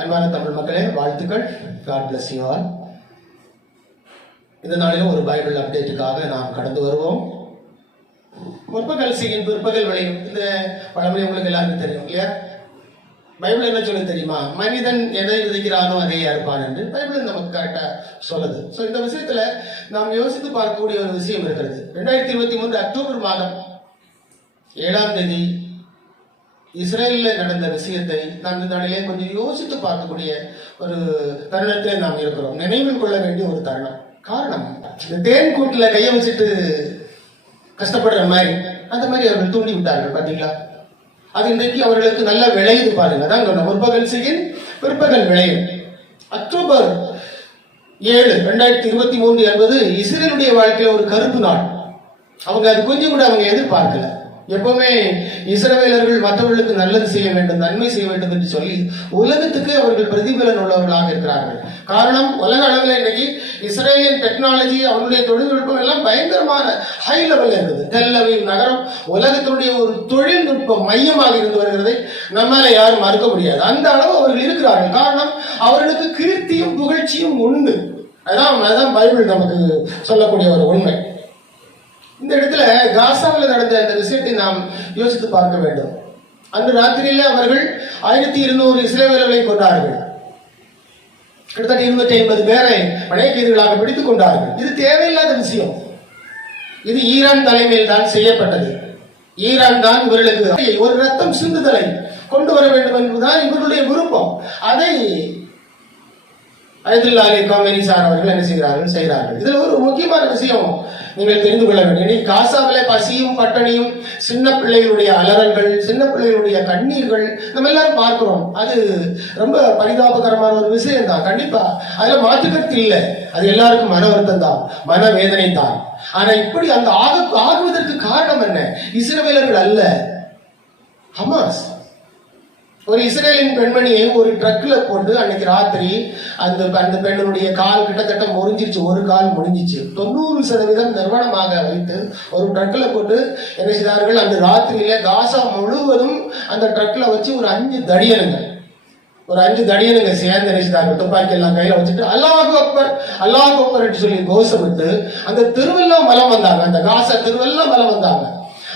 அன்பான தமிழ் மக்களே, வாழ்த்துக்கள். God bless you all. இந்த நாளிலும் ஒரு பைபிள் அப்டேட்டுக்காக நாம் கடந்து வருவோம். முற்பகல் செய்யும் பிற்பகல் விளையும் இந்த பழமொழி உங்களுக்கு எல்லாருக்கும் தெரியும் இல்லையா? பைபிள் என்ன சொல்ல தெரியுமா? மனிதன் எதை விதைக்கிறானோ அதை அறுப்பான் என்று பைபிள் நமக்கு கரெக்டா சொல்லுது. ஸோ இந்த விஷயத்துல நாம் யோசித்து பார்க்கக்கூடிய ஒரு விஷயம் இருக்கிறது. 2023 அக்டோபர் மாதம் 7ஆம் தேதி இஸ்ரேலில் நடந்த விஷயத்தை நாம் இந்த நாளிலே கொஞ்சம் யோசித்து பார்க்கக்கூடிய ஒரு தருணத்திலே நாம் இருக்கிறோம். நினைவில் கொள்ள வேண்டிய ஒரு தருணம். காரணம், இந்த தேன் கூட்டில் கையை வச்சுட்டு கஷ்டப்படுற மாதிரி அந்த மாதிரி அவர்கள் தூண்டி விட்டார்கள். பார்த்தீங்களா? அது இன்றைக்கு அவர்களுக்கு நல்ல விளையுது பாருங்க. அதான் சொன்ன முற்பகல் செய்யும் பிற்பகல் விளையும். அக்டோபர் 7, 2023 என்பது இஸ்ரேலுடைய வாழ்க்கையில ஒரு கருப்பு நாள். அவங்க அது கொஞ்சம் கூட அவங்க எதிர்பார்க்கல. எப்பவுமே இஸ்ரவேலர்கள் மற்றவர்களுக்கு நல்லது செய்ய வேண்டும், நன்மை செய்ய வேண்டும் என்று சொல்லி உலகத்துக்கு அவர்கள் பிரதிபலன் உள்ளவர்களாக இருக்கிறார்கள். காரணம், உலக அளவில் இன்னைக்கு இஸ்ரேலியன் டெக்னாலஜி, அவருடைய தொழில்நுட்பம் எல்லாம் பயங்கரமான ஹை லெவல்ல இருக்குது. டெல் அவீவ் நகரம் உலகத்தினுடைய ஒரு தொழில்நுட்ப மையமாக இருந்து வருகிறதை நம்மால யாரும் மறுக்க முடியாது. அந்த அளவு அவர்கள் இருக்கிறார்கள். காரணம், அவர்களுக்கு கீர்த்தியும் புகழ்ச்சியும் உண்டு. அதான் பைபிள் நமக்கு சொல்லக்கூடிய ஒரு உண்மை. இந்த இடத்துல காசாவில் நடந்த அந்த விஷயத்தை நாம் யோசித்து பார்க்க வேண்டும். அன்று ராத்திரியில அவர்கள் 1200 இஸ்ரவேலர்களை கொண்டார்கள். கிட்டத்தட்ட 250 பேரை பழைய கைதிகளாக பிடித்துக் கொண்டார்கள். இது தேவையில்லாத விஷயம். இது ஈரான் தலைமையில் தான் செய்யப்பட்டது. ஈரான் தான் இவர்களுக்கு ஒரு ரத்தம் சிந்துதலை கொண்டு வர வேண்டும் என்பதுதான் இவர்களுடைய விருப்பம். அதை அயதுல்லா அலி காமெனி சார் அவர்கள் என்ன செய்கிறார்கள். இதுல ஒரு முக்கியமான விஷயம் நீங்கள் தெரிந்து கொள்ள வேண்டும். இன்னைக்கு காசாவிலே பசியும் பட்டணியும், சின்ன பிள்ளைகளுடைய அலறல்கள், சின்ன பிள்ளைகளுடைய கண்ணீர்கள் நம்ம எல்லாரும் பார்க்கிறோம். அது ரொம்ப பரிதாபகரமான ஒரு விஷயம் தான். கண்டிப்பா அதுல மாற்றுக்கருத்து இல்லை. அது எல்லாருக்கும் மன வருத்தம் தான், மன வேதனை தான். ஆனா இப்படி அந்த ஆகுவதற்கு காரணம் என்ன? இஸ்ரவேலர்கள் அல்ல, ஹமாஸ். ஒரு இஸ்ரேலின் பெண்மணியை ஒரு ட்ரக்ல போட்டு அன்னைக்கு ராத்திரி அந்த பெண்ணுடைய கால் கிட்டத்தட்ட முறிஞ்சிருச்சு. ஒரு கால் முடிஞ்சிச்சு. 90% நிர்வாணமாக வைத்து ஒரு ட்ரக்ல போட்டு என்ன செய்தார்கள்? அந்த ராத்திரியில காசா முழுவதும் அந்த ட்ரக்ல வச்சு ஒரு 5 தடியனுங்க சேர்ந்து என்ன செய்தார்கள்? துப்பாக்கி எல்லாம் கையில வச்சுட்டு அல்லாஹு அக்பர் அல்லாஹு அக்பர் என்று சொல்லி கோஷமிட்டு அந்த தெருவெல்லாம் வலம் வந்தாங்க. அந்த காசா தெருவெல்லாம் வலம் வந்தாங்க.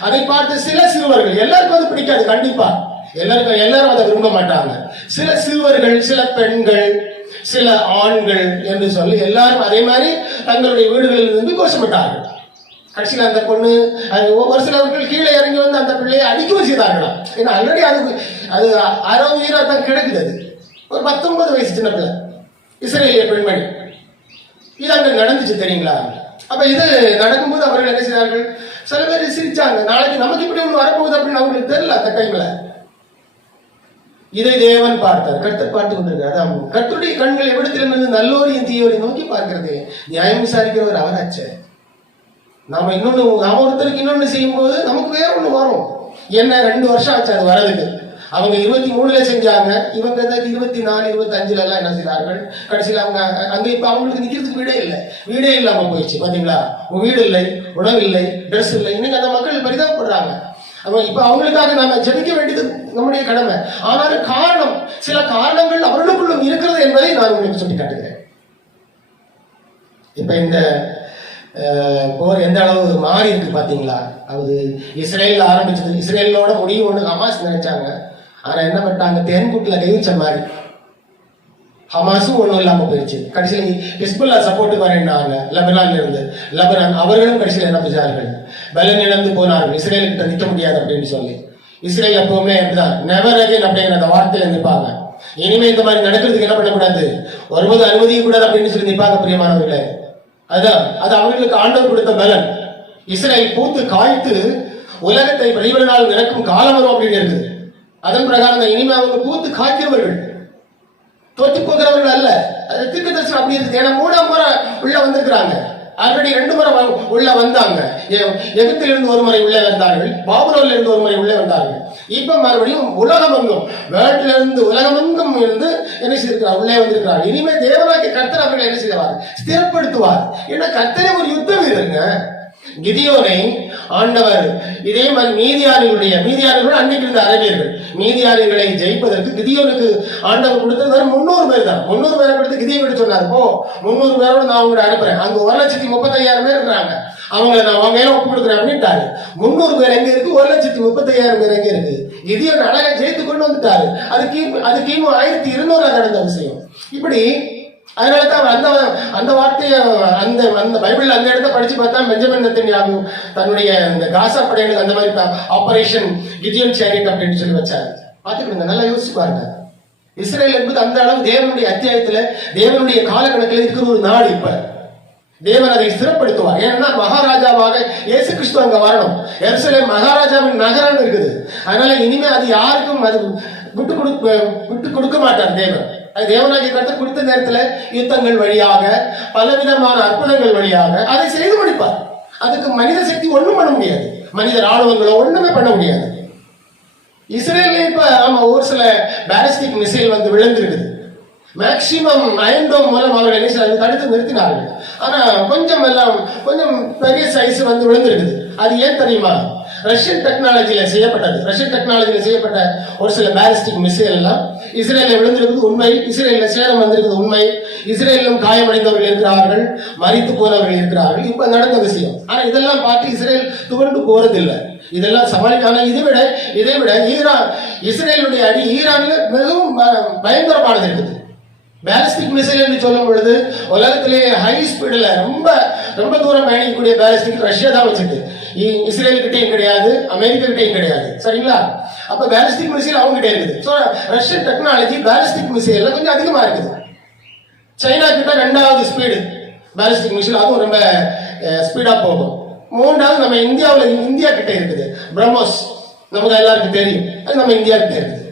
அதை பார்த்து சில சிறுவர்கள், எல்லாருக்கும் அது பிடிக்காது கண்டிப்பா, எல்லாரும் அதை விரும்ப மாட்டாங்க. சில சிறுவர்கள், சில பெண்கள், சில ஆண்கள் என்று சொல்லி எல்லாரும் அதே மாதிரி தங்களுடைய வீடுகளில் இருந்து கோஷமிட்டார்கள். கடைசியில் அந்த பொண்ணு ஒரு சிலவர்கள் கீழே இறங்கி வந்து அந்த பிள்ளையை அடிக்கவும் செய்தார்களாம். ஏன்னா ஆல்ரெடி அது அரை உயிரா தான் கிடக்குது. அது ஒரு 19 வயசு சின்ன பிள்ளை, இஸ்ரேலிய பெண்மணி. இது அங்க நடந்துச்சு தெரியுங்களா? அப்ப இது நடக்கும்போது அவர்கள் என்ன செய்தார்கள்? சில பேர் சிரிச்சாங்க. நாளைக்கு நமக்கு இப்படி ஒண்ணு வரப்போகுது அப்படின்னு அவங்களுக்கு தெரியல. அந்த டைம்ல இதை தேவன் பார்த்தார். கர்த்தர் பார்த்து கொண்டிருக்கிறார். கர்த்தருடைய கண்கள் எவ்விடத்திலிருந்து நல்லோரையும் தீயோரையும் நோக்கி பார்க்கிறது. நியாயம் விசாரிக்கிறவர் அவராச்சே. நாம ஒருத்தருக்கு இன்னொன்னு செய்யும் போது நமக்கு வேற ஒண்ணு வரும். என்ன 2 வருஷம் ஆச்சு அது வரதுக்கு. அவங்க 23ல செஞ்சாங்க, இவங்க 24, 25ல எல்லாம் என்ன செய்தார்கள்? கடைசியில் அவங்க அங்க இப்ப அவங்களுக்கு நிக்கிறதுக்கு வீடே இல்லாம போயிடுச்சு. பாத்தீங்களா? வீடு இல்லை, உணவு இல்லை, ட்ரெஸ் இல்லை. இன்னைக்கு அந்த மக்கள் பரிதாபப்படுறாங்க. இப்ப அவங்களுக்காக நாம ஜெபிக்க வேண்டியது நம்முடைய கடமை. ஆனாலும் சில காரணங்கள் அவர்களுக்குள்ளும் இருக்கிறது என்பதை நான் உங்களுக்கு சுட்டி காட்டுகிறேன். இப்ப இந்த போர் எந்த அளவு மாறி இருக்கு பாத்தீங்களா? அது இஸ்ரேல் ஆரம்பிச்சது, இஸ்ரேலோட முடிவு ஒண்ணு ஹமாஸ் நினைச்சாங்க. ஆனா என்ன பண்ணிட்டாங்க? தேன்கூட்டில் கை வச்ச மாதிரி ஹமாஸும் ஒண்ணும் இல்லாம போயிடுச்சு. கடைசியில் ஹிஸ்புல்லா சப்போர்ட் வரேன்னாங்க லெபனான்ல இருந்து. லெபனான் அவர்களும் கடைசியில் என்ன செய்தார்கள்? பலன் இழந்து போனார்கள். இஸ்ரேல் கிட்ட நிற்க முடியாது அப்படின்னு சொல்லி. இஸ்ரேல் எப்பவுமே அப்படிதான், நெவர் அகைன் அப்படிங்கிற அந்த வார்த்தையில நிற்பாங்க. இனிமே இந்த மாதிரி நடக்கிறதுக்கு என்ன பண்ணக்கூடாது, வருவது அனுமதிக்க கூடாது அப்படின்னு சொல்லி நிற்பாங்க. பிரியமானவர்களே, அது அவர்களுக்கு ஆண்டவர் கொடுத்த பலன். இஸ்ரேல் பூத்து காய்த்து உலகத்தை பிரதிபலனால் நினைக்கும் காலம் வரும் அப்படின்னு இருக்குது. அதன் பிரகாரம் இனிமே அவங்க பூத்து காய்க்கிறவர்கள், தோற்று போகிறவர்கள் அல்ல. தீர்க்க தரிசனம் அப்படி இருக்குது. ஏன்னா 3ஆம் முறை உள்ள வந்திருக்கிறாங்க. ஆல்ரெடி 2 முறை உள்ள வந்தாங்க. எகிப்திலிருந்து ஒரு முறை உள்ளே வந்தார்கள், பாபுலோன்ல இருந்து ஒரு முறை உள்ளே வந்தார்கள். இப்ப மறுபடியும் உலகமெங்கும், வேர்ல்ட்ல இருந்து உலகமெங்கும் இருந்து என்ன செய்திருக்கிறார்? உள்ளே வந்திருக்கிறார். இனிமே தேவனாகிய கர்த்தர் அவர்களை என்ன செய்வார்? ஸ்திரப்படுத்துவார். ஏன்னா கர்த்தரே ஒரு யுத்த வீரருங்க. கிதியோனை ஆண்டவர் இதே மாதிரி மீதியானிகள் அன்னைக்கு இருந்த அரபியர்கள் மீதியானிகளை ஜெயிப்பதற்கு கிதியோனுக்கு ஆண்டவர் கொடுத்தது 300 பேர் தான். 300 பேரை கொடுத்து கிதியோன் சொன்னார், போ 300 பேரோட நான் உங்களை அனுப்புறேன், அங்க 1,35,000 பேர் இருக்கிறாங்க, அவங்களை நான் அவங்க மேல ஒப்பு கொடுக்குறேன் அப்படின்ட்டாரு. 300 பேர் எங்க இருக்கு, 1,35,000 பேர் எங்க இருக்கு. கிதியோன் அழகா ஜெயித்து கொண்டு வந்துட்டாரு. அது கிமு 1200 நடந்த விஷயம். இப்படி அதனாலதான் அந்த வார்த்தையை அந்த பைபிள் அந்த இடத்த படிச்சு பார்த்தா பெஞ்சமின் நெத்தன்யாகு தன்னுடைய இந்த காசா படைகளுக்கு அந்த மாதிரி ஆபரேஷன் கிதியோன் சேரியட் அப்படின்னு சொல்லி வச்சாரு. பாத்துக்கிடுங்க, நல்லா யோசிச்சு பாருங்க. இஸ்ரேல் என்பது அந்த அளவு தேவனுடைய அத்தியாயத்துல தேவனுடைய காலக்கணக்கில் இருக்கிற ஒரு நாடு. இப்ப தேவன் அதை ஸ்திரப்படுத்துவார். ஏன்னா மகாராஜாவாக இயேசு கிறிஸ்து அங்க வரணும். எருசலேம் மகாராஜாவின் நகரம் இருக்குது. அதனால இனிமே அது யாருக்கும் அது விட்டு கொடுக்க மாட்டார் தேவன். தேவனாகிய கர்த்தர் கொடுத்த நேரத்தில் யுத்தங்கள் வழியாக பலவிதமான அற்புதங்கள் வழியாக அதை செய்து முடிப்பார். அதுக்கு மனித சக்தி ஒண்ணும் பண்ண முடியாது, மனித ராணுவங்களோ ஒண்ணுமே பண்ண முடியாது. இஸ்ரேல்ல இப்ப ஒரு சில பாலிஸ்டிக் மிசைல் வந்து விழுந்திருக்குது. மேக்சிமம் அயன்டோம் மூலம் அவர்கள் என்ன செய்ய தடுத்து நிறுத்தினார்கள். ஆனா கொஞ்சம் பெரிய சைஸ் வந்து விழுந்திருக்குது. அது ஏன் தெரியுமா? ரஷ்யன் டெக்னாலஜியில செய்யப்பட்ட ஒரு சில பாலிஸ்டிக் மிசைல் எல்லாம் இஸ்ரேலில் விழுந்திருக்கிறது உண்மை. இஸ்ரேலில் சேதம் வந்திருக்கிறது உண்மை. இஸ்ரேலிலும் காயமடைந்தவர்கள் இருக்கிறார்கள், மரித்து போனவர்கள் இருக்கிறார்கள். இப்ப நடந்த விஷயம். ஆனா இதெல்லாம் பார்த்து இஸ்ரேல் துவண்டு போறதில்லை. இதெல்லாம் சமாளிக்கான. இதை விட ஈரான், இஸ்ரேலுடைய அடி ஈரான்ல மிகவும் பயங்கரமானது இருக்குது. பாலிஸ்டிக் மிசைல் என்று சொல்லும் பொழுது உலகத்திலேயே ஹை ஸ்பீடுல ரொம்ப தூரம் பயணிக்கக்கூடிய பாலிஸ்டிக் ரஷ்யா தான் வச்சிருக்கு. இஸ்ரேல் கிட்டையும் கிடையாது, அமெரிக்கா கிட்டையும் கிடையாது. சரிங்களா? அப்ப பாலிஸ்டிக் மிசைல் அவங்க கிட்ட இருக்குது. ரஷ்யன் டெக்னாலஜி பாலிஸ்டிக் மிசைல்ல கொஞ்சம் அதிகமா இருக்குது. சைனா கிட்ட 2வது ஸ்பீடு பாலிஸ்டிக் மிசைல், அதுவும் ரொம்ப ஸ்பீடா போகும். 3வது நம்ம இந்தியா கிட்ட இருக்குது பிரம்மோஸ், நமக்கு எல்லாருக்கும் தெரியும். அது நம்ம இந்தியா கிட்ட இருக்குது.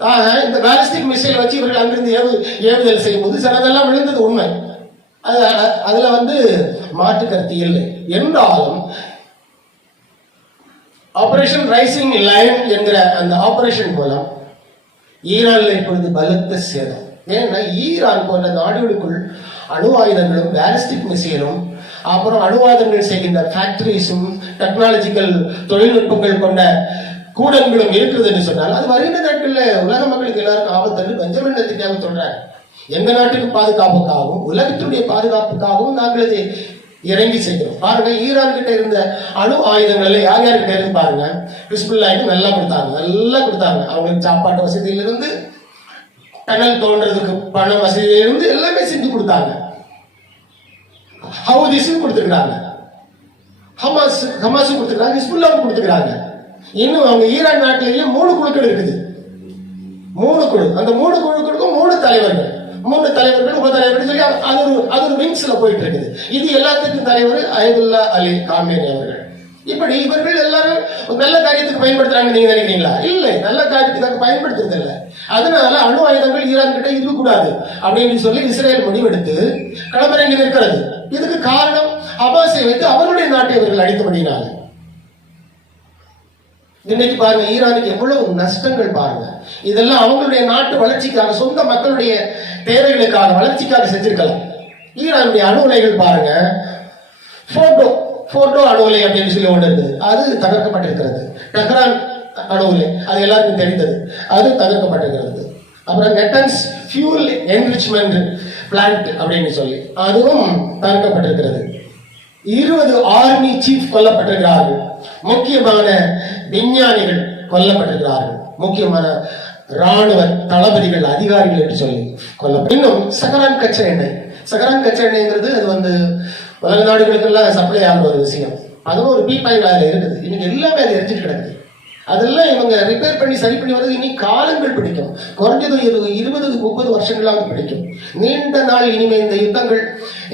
ஆக இந்த பாலிஸ்டிக் மிசைல் வச்சு இவர்கள் அங்கிருந்து ஏவுதல் செய்யும் போது சிலதெல்லாம் விழுந்தது உண்மை. அதுல மாற்று கருத்து இல்லை. என்றாலும் ஆபரேஷன் ரைசிங் லைன் என்கிற அந்த ஆபரேஷன் மூலம் ஈரான்ல இப்பொழுது பலத்த சேதம். ஏன்னா ஈரான் போன்ற நாடுகளுக்குள் அணு ஆயுதங்களும் பாலிஸ்டிக் மிசைலும் அப்புறம் அணுவாதங்கள் செய்கின்ற ஃபேக்டரிஸும் டெக்னாலஜிக்கல் தொழில்நுட்பங்கள் கொண்ட கூடங்களும் இருக்கிறது என்று சொன்னால் அது வருகின்ற நாட்கள்ல உலக மக்களுக்கு எல்லாருக்கும் ஆபத்து என்று பெஞ்சமின் நெத்தன்யாகு சொல்றார். எங்க நாட்டுக்கு பாதுகாப்புக்காகவும் உலகத்துடைய பாதுகாப்புக்காகவும் நாங்கள் இதை இறங்கி செய்கிறோம். பாருங்க, ஈரான் கிட்ட இருந்த அணு ஆயுதங்கள் யார் யார்கிட்ட இருந்து பாருங்க. ஹிஸ்புல்லாஹ்க்கு நல்லா கொடுத்தாங்க. அவங்களுக்கு சாப்பாட்டு வசதியிலிருந்து டனல் தோன்றதுக்கு பண வசதியிலிருந்து எல்லாமே செஞ்சு கொடுத்தாங்க. ஹவுதிஸும் கொடுத்துக்கிறாங்க, ஹமாஸும் கொடுத்துக்கிறாங்க, ஹிஸ்புல்லாவும் கொடுத்துக்கிறாங்க. இன்னும் அவங்க ஈரான் நாட்டிலேயே 3 குழுக்கள் இருக்குது. 3 குழு. அந்த 3 குழுக்களுக்கும் 3 தலைவர்கள், உபதலைவர்கள் சொல்லி அது ஒரு விங்ஸ்ல போயிட்டு இருக்குது. இது எல்லாத்துக்கும் தலைவர் அயதுல்லா அலி காமேனி அவர்கள். இப்படி இவர்கள் எல்லாரும் நல்ல காரியத்துக்கு பயன்படுத்துறாங்க நீங்க நினைக்கிறீங்களா? இல்லை, நல்ல காரியத்துக்காக பயன்படுத்துறது இல்லை. அதனால அணு ஆயுதங்கள் ஈரான் கிட்ட இருக்கக்கூடாது அப்படின்னு சொல்லி இஸ்ரேல் முடிவெடுத்து களமிறங்கி நிற்கிறது. இதுக்கு காரணம் ஹமாஸை வைத்து அவருடைய நாட்டை அவர்கள் அடித்தபடினால. இன்னைக்கு பாருங்க, ஈரானுக்கு எவ்வளவு நஷ்டங்கள் பாருங்க. இதெல்லாம் அவங்களுடைய நாட்டு வளர்ச்சிக்காக, சொந்த மக்களுடைய தேவைகளுக்காக, வளர்ச்சிக்காக செஞ்சிருக்கலாம். ஈரானுடைய அணு உலைகள் பாருங்க, போட்டோ அணு உலை அப்படின்னு சொல்லி ஒன்று இருக்குது, அது தகர்க்கப்பட்டிருக்கிறது. டெஹ்ரான் அணு உலை, அது எல்லாருக்கும் தெரிந்தது, அது தகர்க்கப்பட்டிருக்கிறது. அப்புறம் நெட்டன்ஸ் ஃபியூல் என்ரிச்மெண்ட் பிளான்ட் அப்படின்னு சொல்லி அதுவும் தகர்க்கப்பட்டிருக்கிறது. 20 ஆர்மி சீஃப் கொல்லப்பட்டிருக்கிறார்கள். முக்கியமான விஞ்ஞானிகள் கொல்லப்பட்டிருக்கிறார்கள். முக்கியமான ராணுவ தளபதிகள், அதிகாரிகள் என்று சொல்லி கொல்லப்பட்ட. இன்னும் சகரான் கச்சா எண்ணெய்ங்கிறது அது உலக நாடுகளுக்கெல்லாம் சப்ளை ஆகிற ஒரு விஷயம். அதுவும் ஒரு பீப்பாய் வேலை இருக்குது. இன்னைக்கு எல்லாமே அது எரிஞ்சிட்டு கிடக்குது. அதெல்லாம் இவங்க ரிப்பேர் பண்ணி சரி பண்ணி வர்றது இனி காலங்கள் பிடிக்கும். குறைஞ்சது 20-30 வருஷங்களாவது பிடிக்கும். நீண்ட நாள் இனிமே இந்த யுத்தங்கள்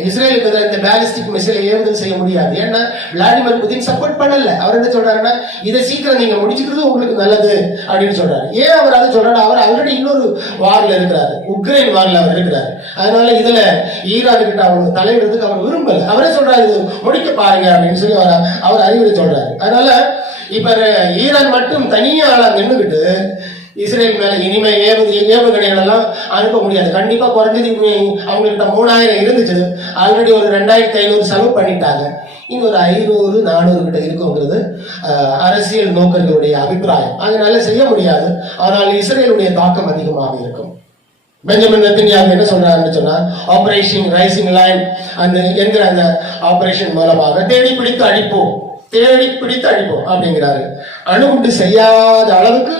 இஸ்ரேலுக்கு இந்த பாலிஸ்டிக் மிசைலை ஏவுதல் செய்ய முடியாது. ஏன்னா விளாடிமிர் புதின் சப்போர்ட் பண்ணல. அவர் என்ன சொல்றாருன்னா, இதை சீக்கிரம் நீங்க முடிச்சுக்கிறது உங்களுக்கு நல்லது அப்படின்னு சொல்றாரு. ஏன் அவர் அதை சொல்றாரு? அவர் ஆல்ரெடி இன்னொரு வார்ல இருக்கிறாரு, உக்ரைன் வார்ல அவர் இருக்கிறார். அதனால இதுல ஈரான் கிட்ட அவர் தலையிடுறதுக்கு அவர் விரும்பல. அவரே சொல்றாரு, இது முடிக்க பாருங்க அப்படின்னு சொல்லி அவர் அறிவுரை சொல்றாரு. அதனால இப்ப ஈரான் மட்டும் தனியா நின்றுகிட்டு இஸ்ரேல் மேல இனிமே ஏவுகணைகள் எல்லாம் அனுப்ப முடியாது. கண்டிப்பா குறைஞ்சது அவங்ககிட்ட 3000 இருந்துச்சு, ஆல்ரெடி ஒரு 2500 செலவு பண்ணிட்டாங்க. இங்க ஒரு 500-400 கிட்ட இருக்குங்கிறது அரசியல் நோக்கர்களுடைய அபிப்பிராயம். அதனால செய்ய முடியாது. ஆனால் இஸ்ரேலுடைய தாக்கம் அதிகமாக இருக்கும். பெஞ்சமின் நெத்தன்யாகு என்ன சொல்றாருன்னு சொன்னா, ஆபரேஷன் ரைசிங் லைன் அந்த என்கிற அந்த ஆபரேஷன் மூலமாக தேடி பிடித்து அழிப்போம் அப்படிங்கிறாரு. அணுகுண்டு செய்யாத அளவுக்கு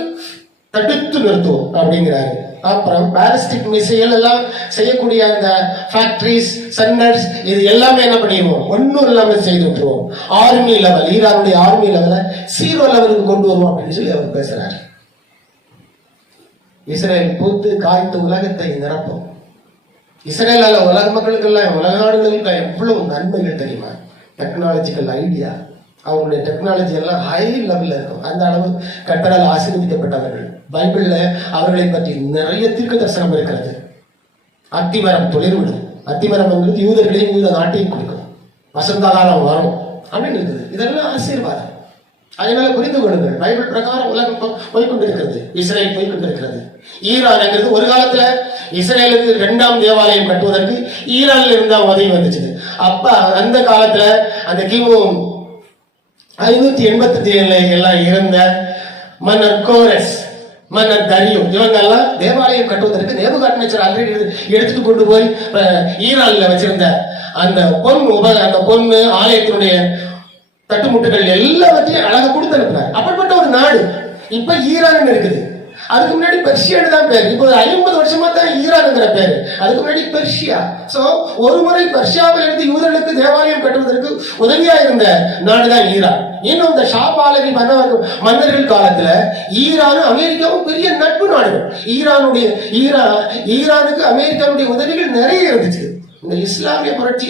தடுத்து நிறுத்துவோம் அப்படிங்கிறாரு. அப்புறம் பாலிஸ்டிக் மிசைல் எல்லாம் செய்யக்கூடிய அந்த ஃபேக்டரிஸ், சென்டர்ஸ், இது எல்லாமே என்ன பண்ணிடுவோம், ஒன்றும் இல்லாம செய்து விட்டுருவோம். ஆர்மி லெவல், ஈரானுடைய ஆர்மி லெவலை 0 லெவலுக்கு கொண்டு வருவோம் அப்படின்னு சொல்லி அவர் பேசுறாரு. இஸ்ரேல் பூத்து காய்த்து உலகத்தை நிரப்பும். இஸ்ரேலால உலக மக்களுக்கெல்லாம், உலக நாடுகளுக்கு எவ்வளவு நன்மைகள் தெரியுமா? டெக்னாலஜிக்கல் ஐடியா, அவங்களுடைய டெக்னாலஜி எல்லாம் ஹை லெவல்ல இருக்கும். அந்த அளவு கர்த்தரால் ஆசீர்வதிக்கப்பட்டவர்கள். பைபிள்ல அவர்களை பற்றி நிறைய தீர்க்க தரிசனம் இருக்கிறது. அத்திமரம் துளிர்விடும். அத்திமரம் என்பது யூதர்களையும் யூத நாட்டையும் கொடுக்கும். வசந்த காலம் வரும் அப்படின்னு இருக்குது. இதெல்லாம் ஆசீர்வாதம். அதனால புரிந்து கொள்ளுங்கள், பைபிள் பிரகாரம் உலகம் போய்கொண்டிருக்கிறது. இஸ்ரேல் போய்கொண்டிருக்கிறது. ஈரான் ஒரு காலத்துல இஸ்ரேலுக்கு 2ஆம் தேவாலயம் கட்டுவதற்கு ஈரான்ல இருந்தா உதவி வந்துச்சு. அப்ப அந்த காலத்துல அந்த கிமு 587 எல்லாம் இருந்த மன்னர் கோரஸ், மன்னர் தரியும், இவங்க எல்லாம் தேவாலயம் கட்டுவதற்கு நேபுகாத்நேச்சர் ஆல்ரெடி எடுத்துட்டு கொண்டு போய் ஈரான்ல வச்சிருந்த அந்த பொண்ணு ஆலயத்தினுடைய தட்டுமுட்டுகள் எல்லாவற்றையும் அழகா கொடுத்து அனுப்புறாரு. அப்படிப்பட்ட ஒரு நாடு இப்ப ஈரான் இருக்குது. அதுக்கு முன்னாடி பெர்ஷியான்னு தான் பேரு. இப்போ 50 வருஷமா தான் ஈரான்ங்கிற பேரு. அதுக்கு முன்னாடி பெர்ஷியா. சோ ஒரு முறை பெர்ஷியாவில் இருந்து யூதர்களுக்கு தேவாலயம் கட்டுவதற்கு உதவியா இருந்த நாடுதான் ஈரான். இன்னும் இந்த ஷாபாலவி மன்னர்கள் காலத்துல ஈரானும் அமெரிக்காவும் பெரிய நட்பு நாடுகள். ஈரானுக்கு அமெரிக்காவுடைய உதவிகள் நிறைய இருந்துச்சு. இந்த இஸ்லாமிய புரட்சி,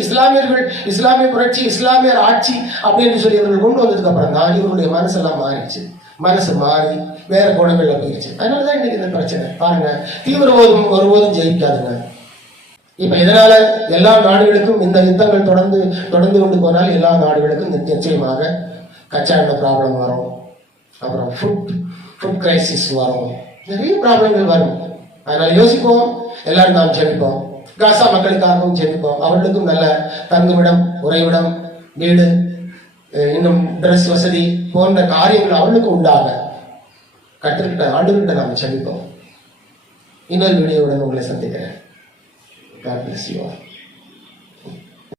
இஸ்லாமியர் ஆட்சி அப்படின்னு சொல்லி இவர்கள் கொண்டு வந்ததுக்கு அப்புறம் தான் இவருடைய மனசெல்லாம் மாறிடுச்சு. மனசு மாறி வேற குணங்கள்ல போயிடுச்சு. அதனாலதான் இன்னைக்கு இந்த பிரச்சனை பாருங்க. தீவிரவாதம் ஒருபோதும் ஜெயிக்காதுங்க. இப்ப இதனால எல்லா நாடுகளுக்கும் இந்த யுத்தங்கள் தொடர்ந்து கொண்டு போனால் எல்லா நாடுகளுக்கும் நிச்சயமாக கச்சா எண்ணெய் ப்ராப்ளம் வரும். அப்புறம் ஃபுட் கிரைசிஸ் வரும். நிறைய ப்ராப்ளங்கள் வரும். அதனால யோசிப்போம், எல்லாரும் நாம் ஜெபிப்போம். காசா மக்களுக்காகவும் ஜெபிப்போம். அவர்களுக்கும் நல்ல தங்குமிடம், உறைவிடம், வீடு, இன்னும் டிரெஸ் வசதி போன்ற காரியங்கள் அவர்களுக்கு உண்டாக ஆண்டுகிட்ட நாம் ஜெபிப்போம். இன்னொரு வீடியோவுடன் உங்களை சந்திக்கிறேன். God bless you all.